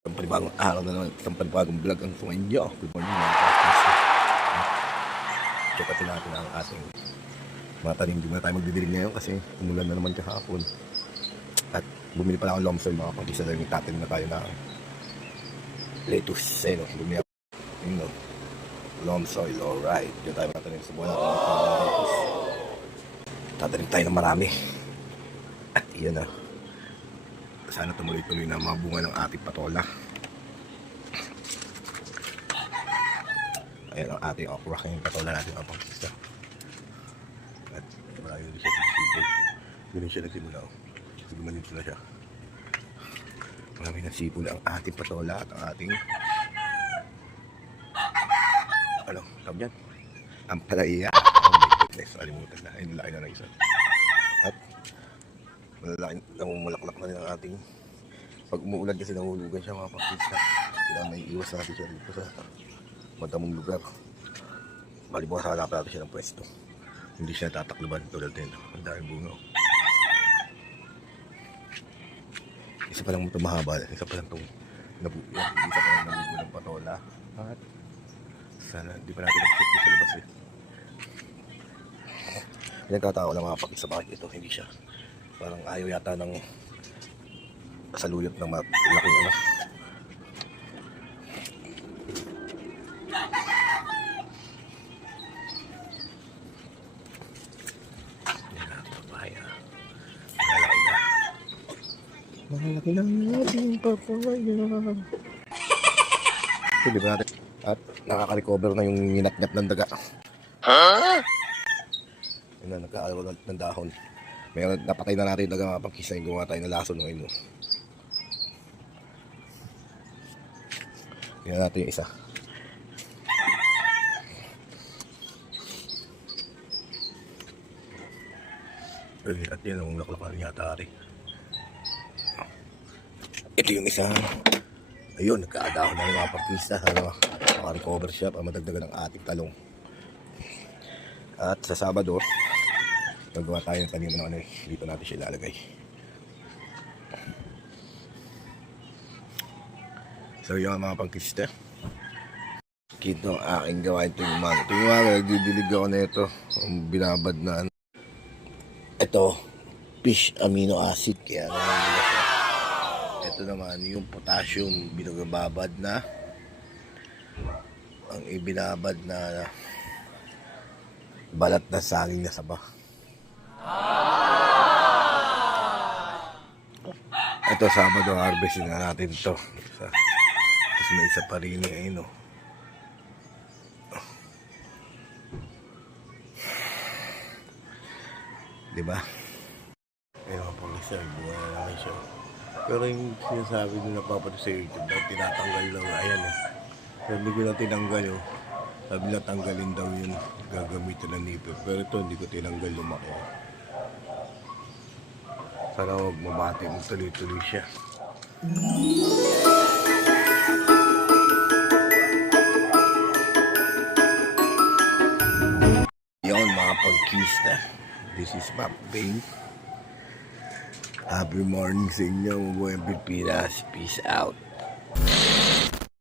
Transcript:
Isang panibagong araw na naman, isang panibagong vlog ang sumayin nyo. Good morning mga kapatid. Check natin ang ating mga tanim. Hindi na tayo magdidilig ngayon kasi umulan na naman kahapon. At bumili pala akong lomsoy mga kapatid. Sa lang tatanim na tayo ng lettuce. Eh, no? Bumili ako. Yun, no? Lomsoil, alright. Diyan tayo matanim sa buwan natin. Tatanim tayo ng marami. At iyan na. Sana tumuloy-tuloy na mga bunga ng ating patola. Ayan ang ating okra. Yung patola natin ang pangsista. At marami din siya nagsipol. Ganun siya nagsimula. oh. Gumanito na siya. Marami ng sipol ang ating patola at ang ating ano, tawag yan? Ang palaya. Oh my goodness, alimutan na. Ayun, laki na ng isa. At malalaki, namumulaklak na rin ang ating pag umuulan kasi nahulugan siya mga pakisa. Kaya may iwas natin siya dito sa madamong lugar. Malibukas sa hanap natin siya ng pwesto. Hindi siya tatakluban tulad din. Ang daming bunga. Isa pa lang ito mahaba. Isa pa lang itong nabu yan, isa pa lang nabubo ng patola. At sana hindi pa natin nag-check sa labas eh. Pinagkatao lang mga pakisa bakit ito hindi siya parang ayaw yata ng saluyot ng malaking ano. Yan na ang ating papaya. Ito, di ba natin? At nakaka-recover na yung ninatnat ng daga. Ha? Yun na, nagkaalaw ng, ng dahon. May napatay na natin daga mga pangkisa gumawa tayo ng laso ng ino. Tingnan natin yung isa. Eh, at yan ang naklapan yata rin. Ito yung isa. Ayun, nagkaadahon na yung mga pangkisa. Ano, makarecover siya para madagdagan ng ating talong. At sa Sabado, gagawa tayo ng tanim ng ano eh. Dito natin siya ilalagay. So yung mga pangkista. Kito ang aking gawain tuwing umaga. Tuwing umaga, nagdidilig ako na ito. Ang binabad na ano. Ito, fish amino acid. Kaya. Ito naman, yung potassium, binagababad na. Ang ibinabad na balat na saging na saba. Ito, Sabado, harvesting na natin. Isa. Tapos may isa pa rin eh, no. Di ba? Ayun pang isa, buhay na lang siya. Pero yung sinasabi ko napapanood sa YouTube, na tinatanggal daw, ayan eh. Sabi ko na tinanggal oh. Sabi na tanggalin daw yun, gagamitin ng nipple. Pero ito, hindi ko tinanggal lumaki. Sana huwag mabati mo tuloy-tuloy siya. Yon mga pagkista. This is Map Bane. Happy morning sa inyo, mga Pilipinas. Peace out.